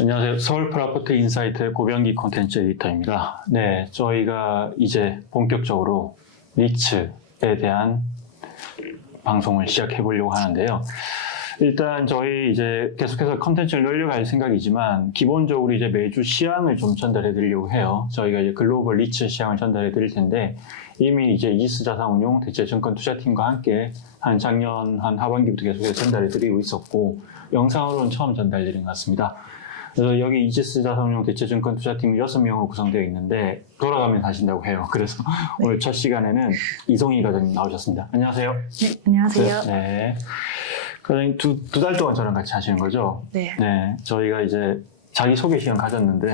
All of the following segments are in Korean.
안녕하세요. 서울 프라포트 인사이트의 고병기 콘텐츠 에디터입니다. 네, 저희가 이제 본격적으로 리츠에 대한 방송을 시작해 보려고 하는데요. 일단 저희 이제 계속해서 콘텐츠를 늘려갈 생각이지만 기본적으로 이제 매주 시향을 좀 전달해 드리려고 해요. 저희가 이제 글로벌 리츠 시향을 전달해 드릴 텐데 이미 이제 이지스 자산운용 대체증권 투자팀과 함께 한 작년 한 하반기부터 계속해서 전달해 드리고 있었고 영상으로는 처음 전달해 드린 것 같습니다. 그래서 여기 이지스 자산운용 대체증권 투자팀이 6명으로 구성되어 있는데 돌아가면 하신다고 해요. 그래서 네. 오늘 첫 시간에는 이송희 과장님 나오셨습니다. 안녕하세요. 네, 안녕하세요. 네. 과장님 두 달 동안 저랑 같이 하시는 거죠? 네. 네. 저희가 이제 자기소개 시간 가졌는데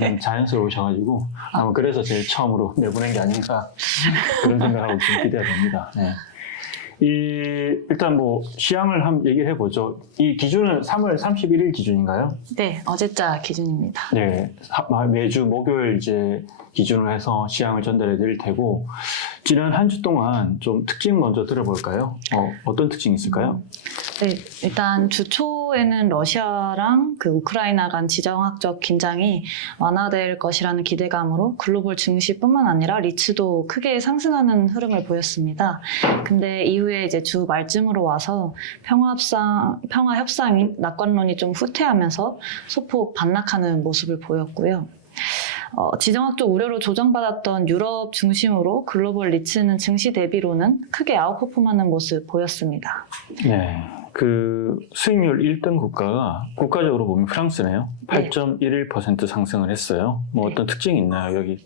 네. 자연스러우셔가지고 아마 그래서 제일 처음으로 내보낸 게 아닌가 그런 생각하고 좀 기대가 됩니다. 네. 일단 뭐 시향을 한번 얘기를 해보죠. 이 기준은 3월 31일 기준인가요? 네, 어제자 기준입니다. 네, 매주 목요일 이제 기준으로 해서 시향을 전달해 드릴 테고 지난 한 주 동안 좀 특징 먼저 들어볼까요? 어떤 특징이 있을까요? 네, 일단 주 초에는 러시아랑 우크라이나 간 지정학적 긴장이 완화될 것이라는 기대감으로 글로벌 증시뿐만 아니라 리츠도 크게 상승하는 흐름을 보였습니다. 근데 이후에 이제 주 말쯤으로 와서 평화 협상이 낙관론이 좀 후퇴하면서 소폭 반락하는 모습을 보였고요. 지정학적 우려로 조정받았던 유럽 중심으로 글로벌 리츠는 증시 대비로는 크게 아웃퍼폼하는 모습 보였습니다. 네. 수익률 1등 국가가 국가적으로 보면 프랑스네요. 8.11% 상승을 했어요. 어떤 특징이 있나요, 여기?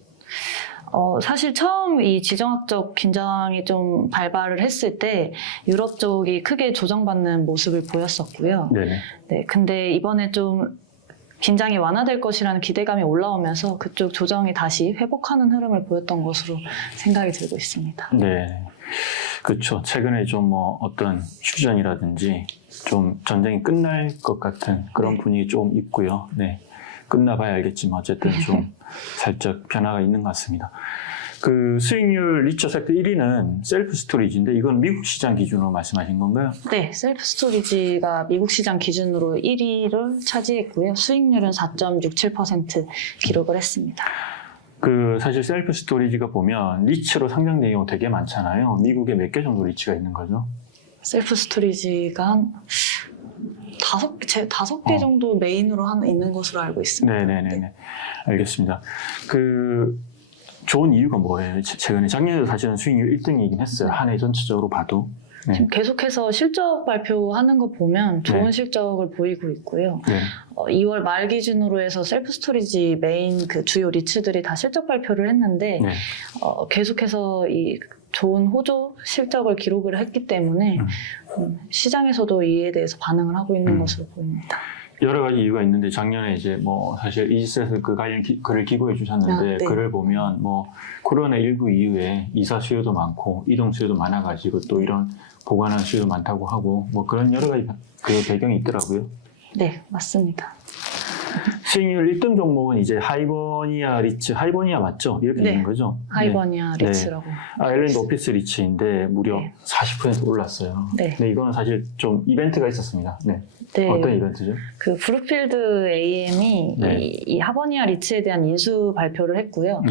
사실 처음 이 지정학적 긴장이 좀 발발을 했을 때 유럽 쪽이 크게 조정받는 모습을 보였었고요. 네네. 네, 근데 이번에 좀 긴장이 완화될 것이라는 기대감이 올라오면서 그쪽 조정이 다시 회복하는 흐름을 보였던 것으로 생각이 들고 있습니다. 네. 그렇죠. 최근에 좀 어떤 휴전이라든지 좀 전쟁이 끝날 것 같은 그런 분위기 좀 있고요. 네. 끝나봐야 알겠지만 어쨌든 좀 살짝 변화가 있는 것 같습니다. 수익률 리츠 섹터 1위는 셀프 스토리지인데 이건 미국 시장 기준으로 말씀하신 건가요? 네, 셀프 스토리지가 미국 시장 기준으로 1위를 차지했고요. 수익률은 4.67% 기록을 했습니다. 사실 셀프 스토리지가 보면 리츠로 상장된 경우 되게 많잖아요. 미국에 몇 개 정도 리츠가 있는 거죠? 셀프 스토리지가 한 다섯 개 정도 메인으로 있는 것으로 알고 있습니다. 네네네. 네. 알겠습니다. 좋은 이유가 뭐예요? 최근에 작년에도 사실은 수익률 1등이긴 했어요. 한 해 전체적으로 봐도. 네. 지금 계속해서 실적 발표하는 거 보면 좋은 실적을 보이고 있고요. 2월 말 기준으로 해서 셀프 스토리지 메인 주요 리츠들이 다 실적 발표를 했는데 계속해서 이 좋은 호조 실적을 기록을 했기 때문에 시장에서도 이에 대해서 반응을 하고 있는 것으로 보입니다. 여러 가지 이유가 있는데 작년에 이제 사실 이지스에서 관련 글을 기고해 주셨는데 네. 글을 보면 코로나19 이후에 이사 수요도 많고 이동 수요도 많아가지고 또 이런 보관하는 수요도 많다고 하고 그런 여러 가지 배경이 있더라고요. 네, 맞습니다. 수익률 1등 종목은 이제 하이버니아 리츠, 하이버니아 맞죠? 이렇게 되는 거죠? 하이버니아 리츠라고. 아일랜드 오피스 리츠인데 무려 40% 올랐어요. 네. 근데 이거는 사실 좀 이벤트가 있었습니다. 네. 어떤 이벤트죠? 브룩필드 AM이 이 하버니아 리츠에 대한 인수 발표를 했고요.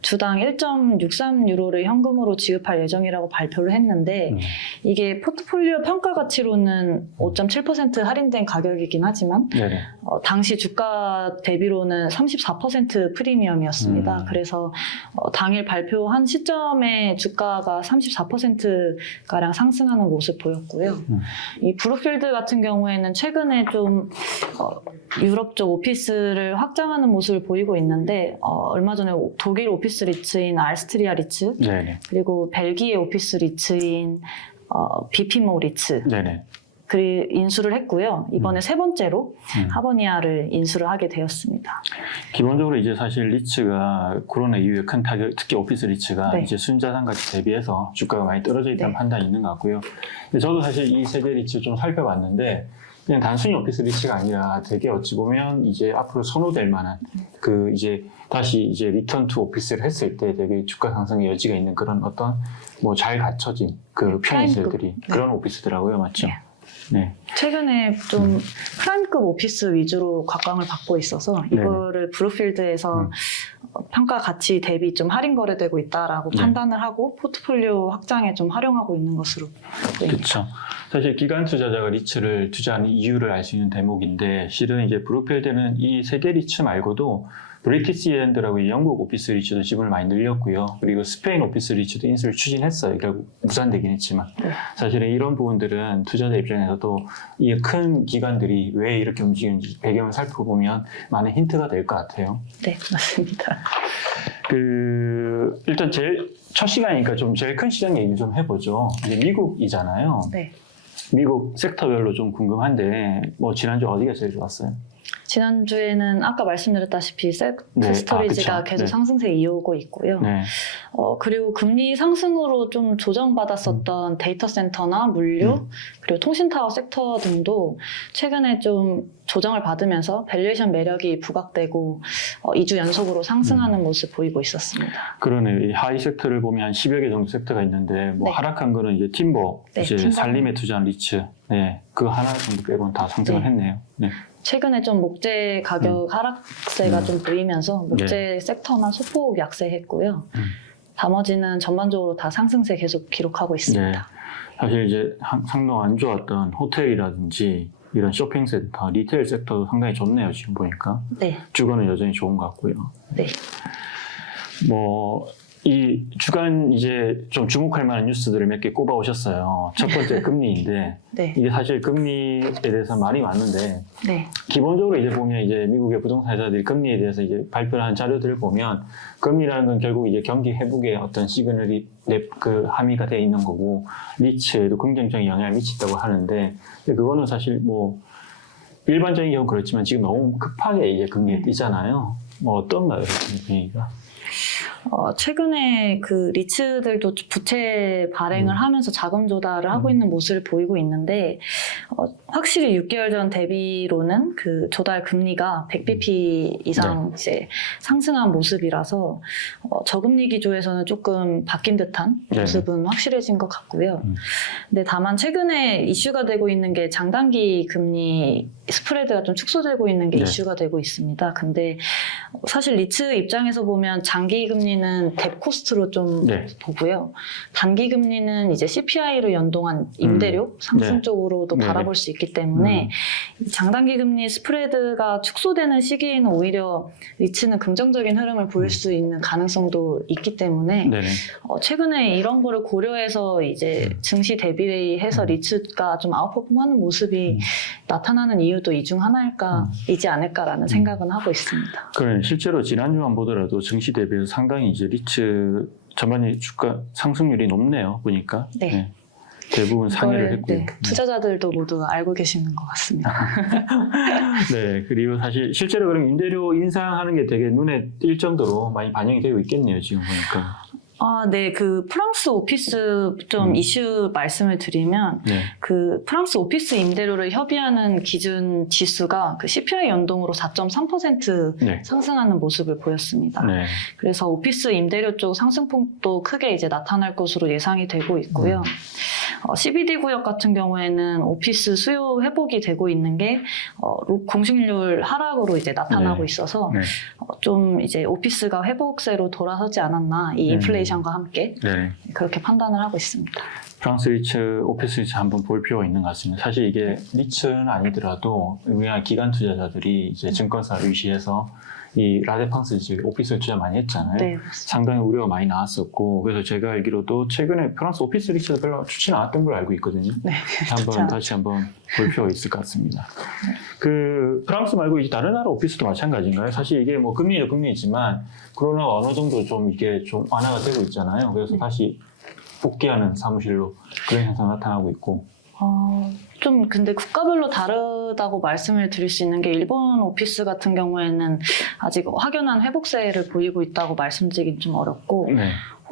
주당 1.63유로를 현금으로 지급할 예정이라고 발표를 했는데 이게 포트폴리오 평가 가치로는 5.7% 할인된 가격이긴 하지만 당시 주가 대비로는 34% 프리미엄이었습니다. 그래서 당일 발표한 시점에 주가가 34%가량 상승하는 모습 보였고요. 이 브룩필드 같은 경우에는 최근에 좀 유럽 쪽 오피스를 확장하는 모습을 보이고 있는데 얼마 전에 독일 오피스 리츠인 알스트리아 리츠 그리고 벨기에 오피스 리츠인 비피모 리츠 인수를 했고요. 이번에 세 번째로 하버니아를 인수를 하게 되었습니다. 기본적으로 이제 사실 리츠가 코로나 이후에 큰 타격, 특히 오피스 리츠가 이제 순자산 가치 대비해서 주가가 많이 떨어져 있다는 판단이 있는 것 같고요. 근데 저도 사실 이 세대 리츠 좀 살펴봤는데 그냥 단순히 오피스 리츠가 아니라 되게 어찌 보면 이제 앞으로 선호될 만한 이제 다시 이제 리턴 투 오피스를 했을 때 되게 주가 상승의 여지가 있는 그런 어떤 잘 갖춰진 편의시설들이 그런 오피스더라고요. 맞죠? 네. 최근에 좀 프라임급 오피스 위주로 곽광을 받고 있어서 이거를 브루필드에서 평가 가치 대비 좀 할인 거래되고 있다라고 네. 판단을 하고 포트폴리오 확장에 좀 활용하고 있는 것으로 보입니다. 그렇죠. 사실 기관 투자자가 리츠를 투자하는 이유를 알 수 있는 대목인데 실은 이제 브루필드는 이 세계 리츠 말고도 브리티시 랜드라고 이 영국 오피스 리츠도 지분을 많이 늘렸고요. 그리고 스페인 오피스 리츠도 인수를 추진했어요. 결국 무산되긴 했지만 사실은 이런 부분들은 투자자 입장에서도 이 큰 기관들이 왜 이렇게 움직이는지 배경을 살펴보면 많은 힌트가 될 것 같아요. 네, 맞습니다. 일단 제일 첫 시간이니까 좀 제일 큰 시장 얘기 좀 해보죠. 이제 미국이잖아요. 네. 미국 섹터별로 좀 궁금한데 뭐 지난주 어디가 제일 좋았어요? 지난주에는 아까 말씀드렸다시피 셀프 네. 스토리지가 그쵸. 계속 네. 상승세 이어오고 있고요. 네. 그리고 금리 상승으로 좀 조정받았었던 데이터 센터나 물류, 그리고 통신타워 섹터 등도 최근에 좀 조정을 받으면서 밸류에이션 매력이 부각되고 2주 연속으로 상승하는 모습 보이고 있었습니다. 그러네. 이 하이 섹터를 보면 한 10여 개 정도 섹터가 있는데 뭐 네. 하락한 거는 이제 팀버, 네, 이제 팀버. 산림에 투자한 리츠, 네, 그 하나 정도 빼고는 다 상승을 네. 했네요. 네. 최근에 좀 목재 가격 하락세가 좀 보이면서 목재 섹터만 소폭 약세했고요. 나머지는 전반적으로 다 상승세 계속 기록하고 있습니다. 네. 사실 이제 상당 안 좋았던 호텔이라든지 이런 쇼핑센터, 리테일 섹터도 상당히 좋네요. 지금 보니까 네. 주거는 여전히 좋은 것 같고요. 네. 뭐 이 주간 이제 좀 주목할 만한 뉴스들을 몇 개 꼽아 오셨어요. 첫 번째 금리인데 네. 이게 사실 금리에 대해서 말이 많은데 네. 기본적으로 이제 보면 이제 미국의 부동산 회사들이 금리에 대해서 이제 발표한 자료들을 보면 금리라는 건 결국 이제 경기 회복의 어떤 시그널이 함의가 되어 있는 거고 리츠에도 긍정적인 영향을 미친다고 하는데 그거는 사실 뭐 일반적인 경우 그렇지만 지금 너무 급하게 이제 금리에 뛰잖아요. 뭐 어떤가요, 분위기가? 최근에 그 리츠들도 부채 발행을 하면서 자금 조달을 하고 있는 모습을 보이고 있는데 확실히 6개월 전 대비로는 그 조달 금리가 100bp 이상 이제 상승한 모습이라서 저금리 기조에서는 조금 바뀐 듯한 모습은 확실해진 것 같고요. 근데 다만 최근에 이슈가 되고 있는 게 장단기 금리 스프레드가 좀 축소되고 있는 게 이슈가 되고 있습니다. 근데 사실 리츠 입장에서 보면 장기 금리는 뎁 코스트로 좀 보고요. 단기 금리는 이제 CPI로 연동한 임대료 상승 쪽으로도 바라볼 수 있기 때문에 장단기 금리 스프레드가 축소되는 시기에는 오히려 리츠는 긍정적인 흐름을 보일 수 있는 가능성도 있기 때문에 최근에 이런 거를 고려해서 이제 증시 대비해서 리츠가 좀 아웃퍼폼하는 모습이 나타나는 이유도 이 중 하나이지 않을까라는 생각은 하고 있습니다. 그래 실제로 지난주만 보더라도 증시 대비해서 상당히 이제 리츠 전반적인 주가 상승률이 높네요. 보니까. 네. 대부분 상회를 했고요. 투자자들도 모두 알고 계시는 것 같습니다. 네, 그리고 사실 실제로 그럼 임대료 인상하는 게 되게 눈에 띌 정도로 많이 반영이 되고 있겠네요. 지금 보니까. 네, 그 프랑스 오피스 좀 이슈 말씀을 드리면 그 프랑스 오피스 임대료를 협의하는 기준 지수가 그 CPI 연동으로 4.3% 상승하는 모습을 보였습니다. 그래서 오피스 임대료 쪽 상승폭도 크게 이제 나타날 것으로 예상이 되고 있고요. CBD 구역 같은 경우에는 오피스 수요 회복이 되고 있는 게 공실률 하락으로 이제 나타나고 있어서 좀 이제 오피스가 회복세로 돌아서지 않았나 이 인플레이션과 함께 그렇게 판단을 하고 있습니다. 프랑스 리츠, 오피스 리츠 한번 볼 필요가 있는 것 같습니다. 사실 이게 리츠는 아니더라도 우리나라 기관 투자자들이 이제 증권사를 의시해서 이 라데팡스 지금 오피스를 투자 많이 했잖아요. 상당히 우려가 많이 나왔었고 그래서 제가 알기로도 최근에 프랑스 오피스 리츠도 별로 좋지 않았던 걸 알고 있거든요. 다시 한번 볼 필요가 있을 것 같습니다. 그 프랑스 말고 이제 다른 나라 오피스도 마찬가지인가요? 사실 이게 뭐 금리도 금리지만 코로나가 어느 정도 좀 이게 좀 완화가 되고 있잖아요. 그래서 다시 복귀하는 사무실로 그런 현상 나타나고 있고. 좀 근데 국가별로 다르다고 말씀을 드릴 수 있는 게 일본 오피스 같은 경우에는 아직 확연한 회복세를 보이고 있다고 말씀드리긴 좀 어렵고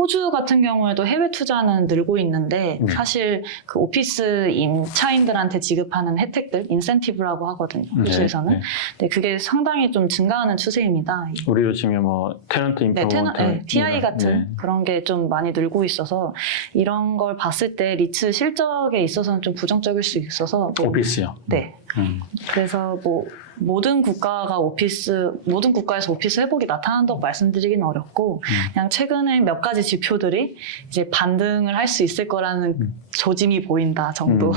호주 같은 경우에도 해외 투자는 늘고 있는데 사실 그 오피스 임차인들한테 지급하는 혜택들, 인센티브라고 하거든요. 호주에서는. 네. 네, 그게 상당히 좀 증가하는 추세입니다. 우리로 치면 뭐 테넌트 임파워먼트, TI 같은 그런 게 좀 많이 늘고 있어서 이런 걸 봤을 때 리츠 실적에 있어서는 좀 부정적일 수 있어서 오피스요. 네. 그래서 뭐 모든 국가에서 오피스 회복이 나타난다고 말씀드리긴 어렵고 그냥 최근에 몇 가지 지표들이 이제 반등을 할 수 있을 거라는 조짐이 보인다 정도로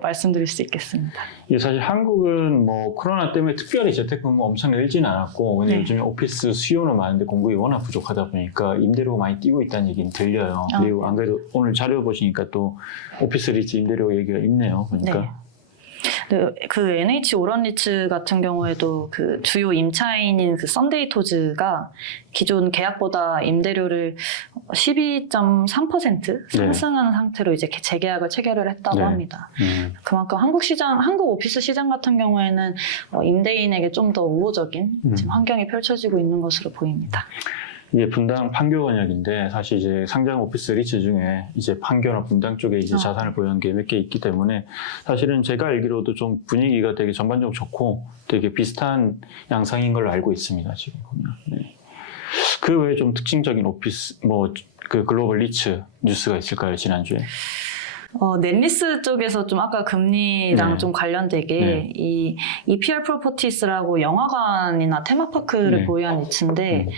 말씀드릴 수 있겠습니다. 예, 사실 한국은 뭐 코로나 때문에 특별히 재택근무 엄청 늘지는 않았고 근데 요즘에 오피스 수요는 많은데 공급이 워낙 부족하다 보니까 임대료가 많이 뛰고 있다는 얘기는 들려요. 그리고 안 그래도 오늘 자료 보시니까 또 오피스 리츠 임대료 얘기가 있네요. 그러니까. 그 NH 오런 리츠 같은 경우에도 그 주요 임차인인 그 썬데이토즈가 기존 계약보다 임대료를 12.3% 상승한 상태로 이제 재계약을 체결을 했다고 합니다. 그만큼 한국 오피스 시장 같은 경우에는 임대인에게 좀 더 우호적인 지금 환경이 펼쳐지고 있는 것으로 보입니다. 이게 분당 판교 권역인데 사실 이제 상장 오피스 리츠 중에 이제 판교나 분당 쪽에 이제 자산을 보유한 게 몇 개 있기 때문에 사실은 제가 알기로도 좀 분위기가 되게 전반적으로 좋고 되게 비슷한 양상인 걸로 알고 있습니다. 지금 보면. 네. 그 외에 좀 특징적인 오피스 뭐 그 글로벌 리츠 뉴스가 있을까요? 지난주에? 넷리스 쪽에서 좀 아까 금리랑 좀 관련되게 이 EPR 프로퍼티스라고 영화관이나 테마파크를 보유한 리츠인데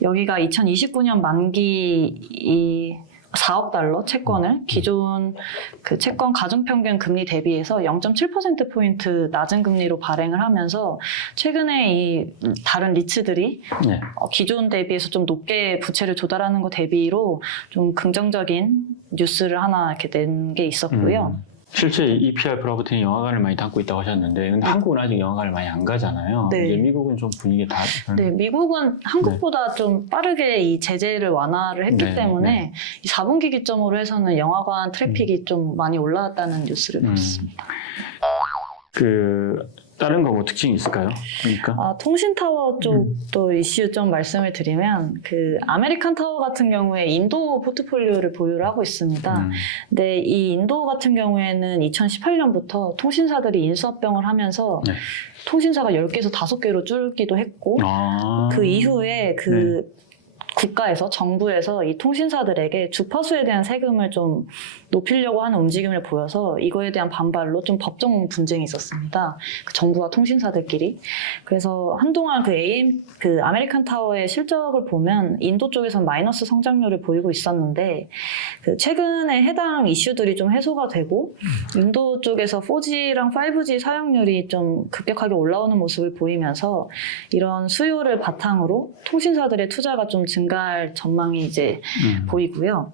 여기가 2029년 만기 4억 달러 채권을 기존 그 채권 가중평균 금리 대비해서 0.7%포인트 낮은 금리로 발행을 하면서 최근에 이 다른 리츠들이 기존 대비해서 좀 높게 부채를 조달하는 것 대비로 좀 긍정적인 뉴스를 하나 이렇게 낸 게 있었고요. 실제 EPR 프로퍼티는 영화관을 많이 담고 있다고 하셨는데 근데 한국은 아직 영화관을 많이 안 가잖아요. 이제 미국은 좀 분위기가 네, 미국은 한국보다 좀 빠르게 이 제재를 완화를 했기 때문에 이 4분기 기점으로 해서는 영화관 트래픽이 좀 많이 올라왔다는 뉴스를 봤습니다. 다른 거 뭐 특징이 있을까요? 그러니까 통신타워 쪽도 이슈 좀 말씀을 드리면 그 아메리칸 타워 같은 경우에 인도 포트폴리오를 보유를 하고 있습니다. 근데 이 인도 같은 경우에는 2018년부터 통신사들이 인수합병을 하면서 통신사가 10개에서 5개로 줄기도 했고 그 이후에 국가에서 정부에서 이 통신사들에게 주파수에 대한 세금을 좀 높이려고 하는 움직임을 보여서 이거에 대한 반발로 좀 법정 분쟁이 있었습니다. 그 정부와 통신사들끼리. 그래서 한동안 그 아메리칸 타워의 실적을 보면 인도 쪽에서 마이너스 성장률을 보이고 있었는데 그 최근에 해당 이슈들이 좀 해소가 되고 인도 쪽에서 4G랑 5G 사용률이 좀 급격하게 올라오는 모습을 보이면서 이런 수요를 바탕으로 통신사들의 투자가 좀 증가할 전망이 이제 보이고요.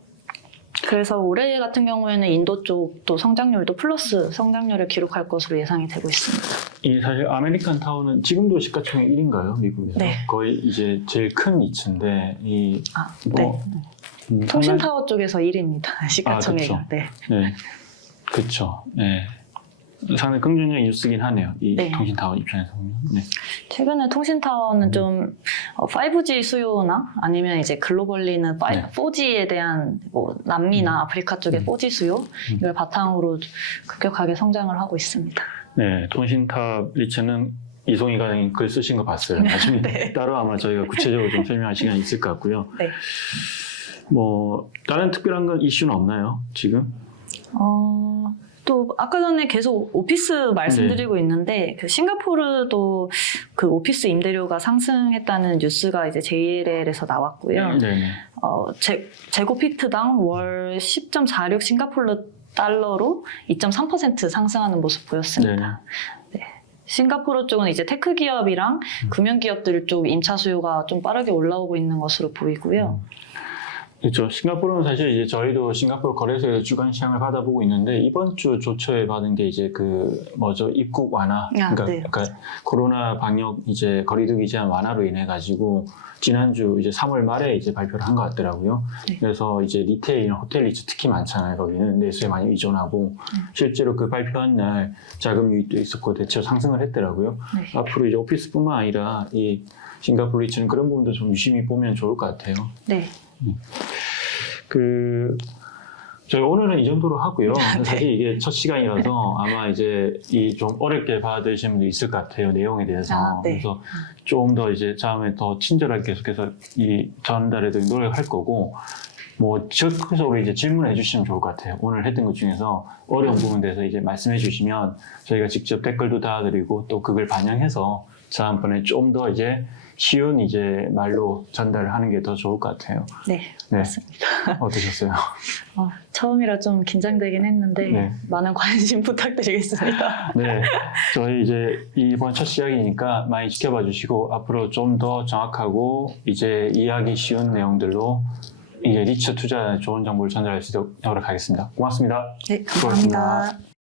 그래서 올해 같은 경우에는 인도 쪽도 성장률도 플러스 성장률을 기록할 것으로 예상이 되고 있습니다. 사실 아메리칸 타워는 지금도 시가총액 1인가요? 미국에서? 거의 이제 제일 큰 리츠인데 통신타워 쪽에서 1위입니다. 시가총액이. 그렇죠. 상당히 긍정적인 뉴스긴 하네요. 이 통신타워 입장에서 보면. 최근에 통신타워는 좀 5G 수요나 아니면 이제 글로벌리는 4G에 대한 뭐 남미나 아프리카 쪽의 4G 수요 이걸 바탕으로 급격하게 성장을 하고 있습니다. 네, 통신탑 리츠는 이송희가 글 쓰신 거 봤어요. 나중에 따로 아마 저희가 구체적으로 좀 설명할 시간이 있을 것 같고요. 뭐 다른 특별한 건 이슈는 없나요? 지금? 또 아까 전에 계속 오피스 말씀드리고 있는데 그 싱가포르도 그 오피스 임대료가 상승했다는 뉴스가 이제 JLL에서 나왔고요. 제곱피트당 월 10.46 싱가포르 달러로 2.3% 상승하는 모습 보였습니다. 싱가포르 쪽은 이제 테크 기업이랑 금융 기업들 쪽 임차 수요가 좀 빠르게 올라오고 있는 것으로 보이고요. 그렇죠. 싱가포르는 사실 이제 저희도 싱가포르 거래소에서 주간 시향을 받아보고 있는데 이번 주 조처에 받은 게 이제 입국 완화, 그러니까 코로나 방역 이제 거리두기 제한 완화로 인해 가지고 지난주 이제 3월 말에 이제 발표를 한 것 같더라고요. 그래서 이제 리테일이나 호텔 리츠 특히 많잖아요. 거기는 내수에 많이 의존하고 실제로 그 발표한 날 자금 유입도 있었고 대체로 상승을 했더라고요. 앞으로 이제 오피스뿐만 아니라 이 싱가포르 리츠는 그런 부분도 좀 유심히 보면 좋을 것 같아요. 저희 오늘은 이 정도로 하고요. 네. 사실 이게 첫 시간이라서 아마 이제 이 좀 어렵게 받아들이시는 분도 있을 것 같아요. 내용에 대해서. 네. 그래서 좀 더 이제 다음에 더 친절하게 계속해서 이 전달해드리도록 노력할 거고, 뭐 적극적으로 이제 질문해 주시면 좋을 것 같아요. 오늘 했던 것 중에서 어려운 부분에 대해서 이제 말씀해 주시면 저희가 직접 댓글도 달아드리고 또 그걸 반영해서 다음번에 좀 더 이제 쉬운 이제 말로 전달을 하는 게 더 좋을 것 같아요. 네, 네. 맞습니다. 어떠셨어요? 처음이라 좀 긴장되긴 했는데 네. 많은 관심 부탁드리겠습니다. 네, 저희 이제 이번 첫 시작이니까 많이 지켜봐 주시고 앞으로 좀 더 정확하고 이제 이해하기 쉬운 내용들로 이제 리츠 투자에 좋은 정보를 전달할 수 있도록 노력하겠습니다. 고맙습니다. 네, 감사합니다.